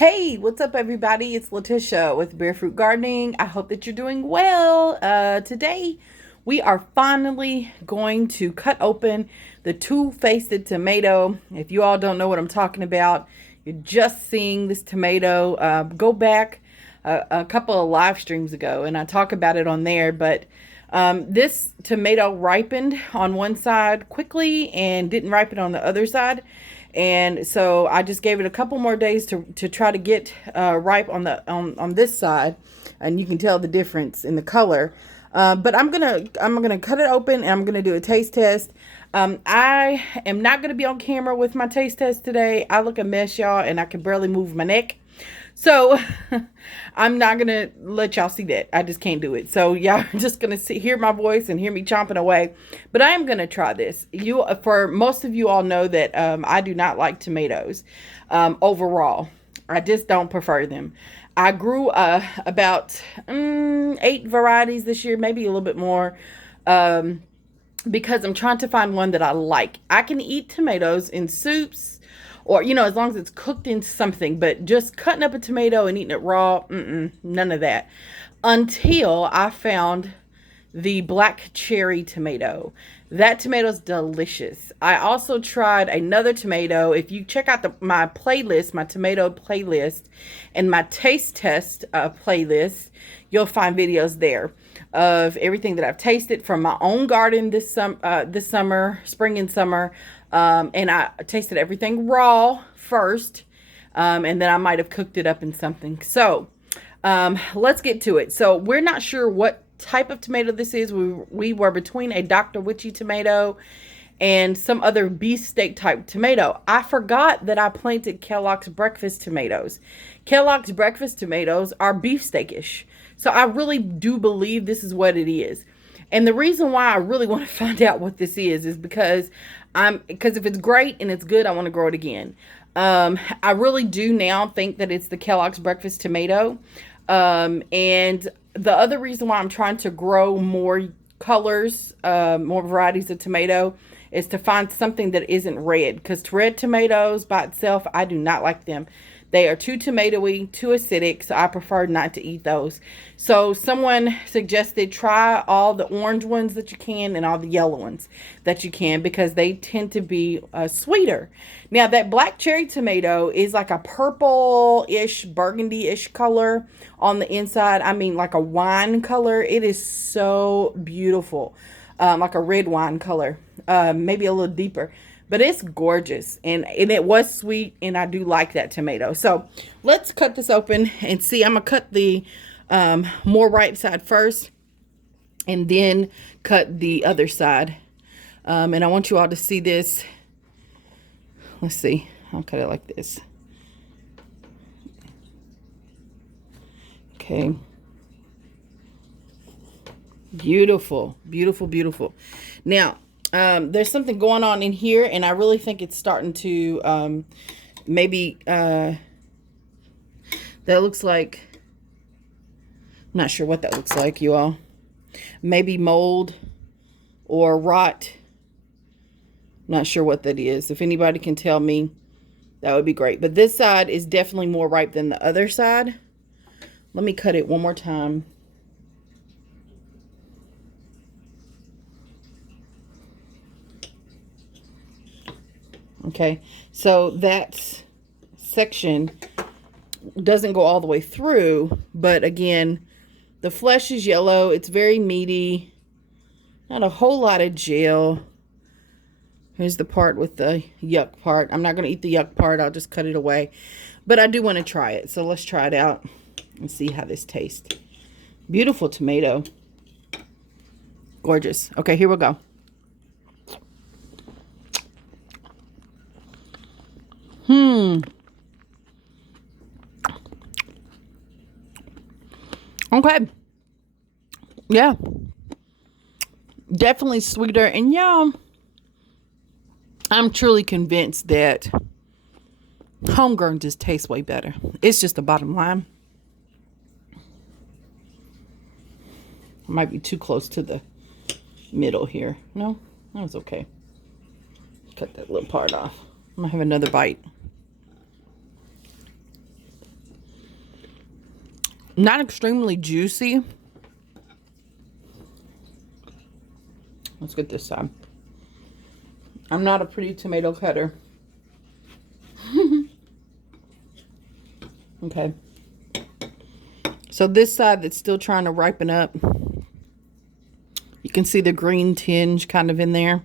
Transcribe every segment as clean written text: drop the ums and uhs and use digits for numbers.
Hey, what's up, everybody? It's Letitia with Barefoot Gardening. I hope that you're doing well. Today, we are finally going to cut open the two-faced tomato. If you all don't know what I'm talking about, you're just seeing this tomato. Go back a couple of live streams ago, and I talk about it on there. But this tomato ripened on one side quickly and didn't ripen on the other side. And so I just gave it a couple more days to try to get ripe on on this side, and you can tell the difference in the color. But I'm gonna cut it open and I'm gonna do a taste test. I am not gonna be on camera with my taste test today. I look a mess, y'all, and I can barely move my neck. So I'm not gonna let y'all see that. I just can't do it. So y'all are just gonna hear my voice and hear me chomping away. But I am gonna try this. For most of you all know that I do not like tomatoes overall. I just don't prefer them. I grew about 8 varieties this year, maybe a little bit more. Because I'm trying to find one that I like. I can eat tomatoes in soups or, as long as it's cooked in something, but just cutting up a tomato and eating it raw, none of that. Until I found the black cherry tomato. That tomato's delicious. I also tried another tomato. If you check out my playlist, my tomato playlist, and my taste test playlist, you'll find videos there of everything that I've tasted from my own garden this summer, spring and summer. And I tasted everything raw first, and then I might have cooked it up in something. So let's get to it. So we're not sure what type of tomato this is. We were between a Dr. Witchy tomato and some other beefsteak type tomato. I forgot that I planted Kellogg's breakfast tomatoes. Kellogg's breakfast tomatoes are beefsteakish. So I really do believe this is what it is. And the reason why I really want to find out what this is because if it's great and it's good, I want to grow it again. I really do now think that it's the Kellogg's breakfast tomato. And the other reason why I'm trying to grow more colors, more varieties of tomato, is to find something that isn't red. Because red tomatoes by itself, I do not like them. They are too tomatoey, too acidic, so I prefer not to eat those. So someone suggested try all the orange ones that you can and all the yellow ones that you can because they tend to be sweeter. Now that black cherry tomato is like a purple-ish, burgundy-ish color on the inside. I mean like a wine color. It is so beautiful, like a red wine color, maybe a little deeper. But it's gorgeous, and it was sweet, and I do like that tomato. So let's cut this open and see. I'm going to cut the more right side first and then cut the other side. And I want you all to see this. Let's see. I'll cut it like this. Okay. Beautiful, beautiful, beautiful. Now, there's something going on in here, and I really think it's starting to maybe that looks like, I'm not sure what that looks like, you all. Maybe mold or rot. I'm not sure what that is. If anybody can tell me, that would be great. But this side is definitely more ripe than the other side. Let me cut it one more time. Okay, so that section doesn't go all the way through, but again, the flesh is yellow. It's very meaty. Not a whole lot of gel. Here's the part with the yuck part. I'm not going to eat the yuck part. I'll just cut it away. But I do want to try it. So let's try it out and see how this tastes. Beautiful tomato. Gorgeous. Okay, here we go. Okay. Yeah. Definitely sweeter. And yeah, I'm truly convinced that homegrown just tastes way better. It's just the bottom line. I might be too close to the middle here. No, that was okay. Cut that little part off. I'm gonna have another bite. Not extremely juicy. Let's get this side. I'm not a pretty tomato cutter. Okay. So this side that's still trying to ripen up, you can see the green tinge kind of in there.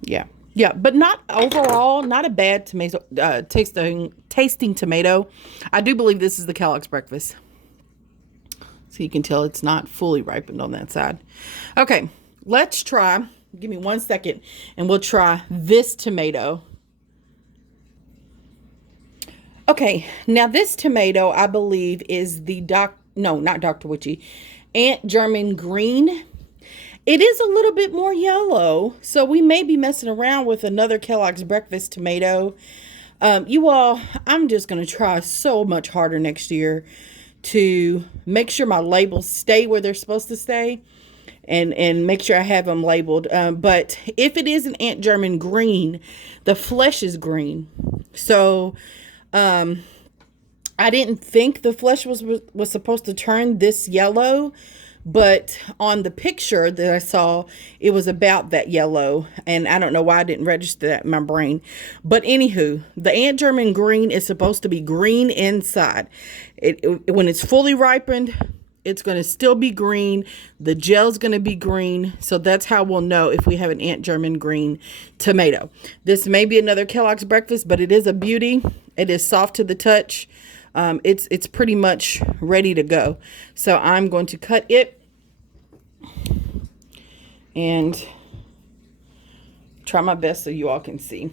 Yeah. Yeah, but not overall, not a bad tomato, tasting tomato. I do believe this is the Kellogg's breakfast. So you can tell it's not fully ripened on that side. Okay, let's try, give me 1 second, and we'll try this tomato. Okay, now this tomato, I believe, is the not Dr. Witchy, Aunt German Green. It is a little bit more yellow, so we may be messing around with another Kellogg's breakfast tomato. You all, I'm just going to try so much harder next year to make sure my labels stay where they're supposed to stay and make sure I have them labeled. But if it is an Aunt German Green, the flesh is green. So I didn't think the flesh was supposed to turn this yellow. But on the picture that I saw, it was about that yellow. And I don't know why I didn't register that in my brain. But anywho, the Aunt German Green is supposed to be green inside. When it's fully ripened, it's going to still be green. The gel's going to be green. So that's how we'll know if we have an Aunt German Green tomato. This may be another Kellogg's breakfast, but it is a beauty. It is soft to the touch. It's pretty much ready to go. So I'm going to cut it and try my best so you all can see.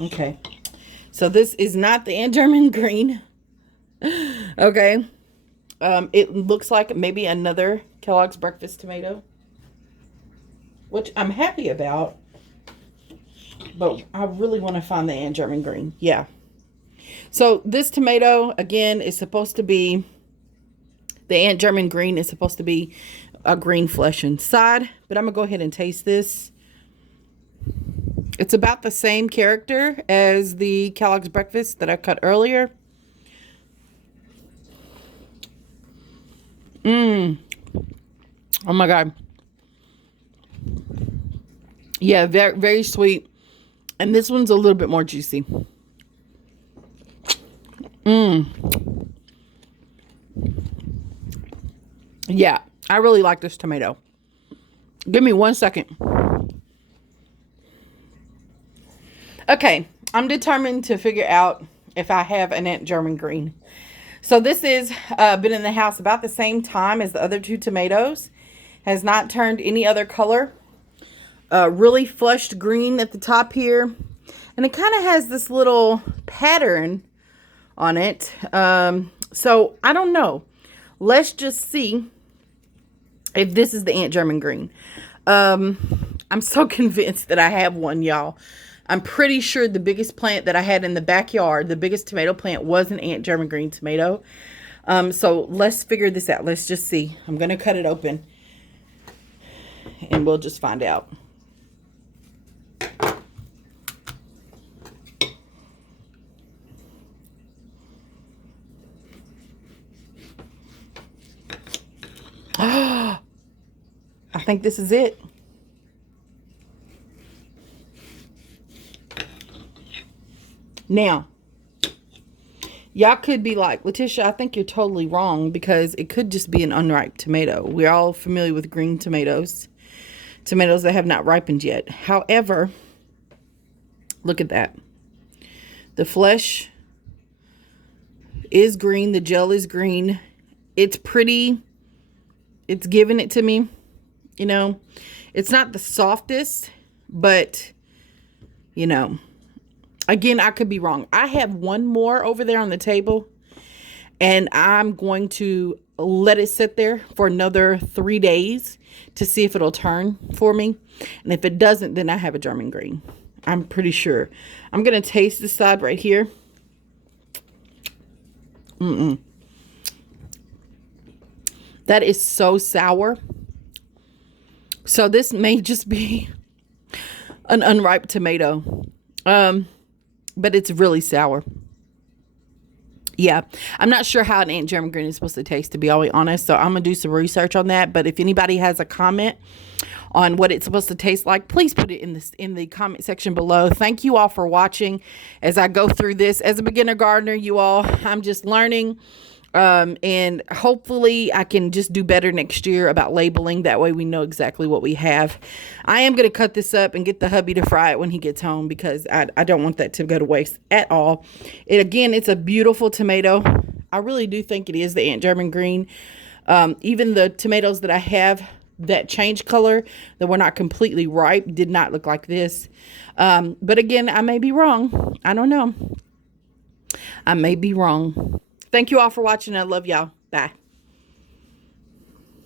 Okay. So this is not the Aunt German Green. Okay. It looks like maybe another Kellogg's breakfast tomato, which I'm happy about, but I really want to find the Aunt German Green. Yeah. So this tomato, again, is supposed to be, the Aunt German Green is supposed to be a green flesh inside, but I'm going to go ahead and taste this. It's about the same character as the Kellogg's breakfast that I cut earlier. Oh my God. Yeah, very, very sweet. And this one's a little bit more juicy. Yeah, I really like this tomato. Give me 1 second. Okay, I'm determined to figure out if I have an Aunt German Green. So this is been in the house about the same time as the other two tomatoes. Has not turned any other color. Really flushed green at the top here. And it kind of has this little pattern on it. So I don't know. Let's just see if this is the Aunt German Green. I'm so convinced that I have one, y'all. I'm pretty sure the biggest plant that I had in the backyard, the biggest tomato plant, was an Aunt German Green tomato. So let's figure this out. Let's just see. I'm going to cut it open and we'll just find out. I think this is it. Now, y'all could be like, Letitia, I think you're totally wrong because it could just be an unripe tomato. We're all familiar with green tomatoes, tomatoes that have not ripened yet. However, look at that. The flesh is green. The gel is green. It's pretty. It's giving it to me. You know, it's not the softest, but, you know, again, I could be wrong. I have one more over there on the table, and I'm going to let it sit there for another 3 days to see if it'll turn for me. And if it doesn't, then I have a German Green. I'm pretty sure. I'm going to taste this side right here. That is so sour. So this may just be an unripe tomato. But it's really sour. Yeah, I'm not sure how an Aunt German green is supposed to taste, to be always honest. So I'm gonna do some research on that. But if anybody has a comment on what it's supposed to taste like, please put it in the comment section below. Thank you all for watching as I go through this. As a beginner gardener, you all, I'm just learning. And hopefully I can just do better next year about labeling. That way we know exactly what we have. I am going to cut this up and get the hubby to fry it when he gets home, because I don't want that to go to waste at all. Again, it's a beautiful tomato. I really do think it is the Aunt German green. Even the tomatoes that I have that change color, that were not completely ripe, did not look like this. But again, I may be wrong. I don't know. I may be wrong. Thank you all for watching. I love y'all. Bye.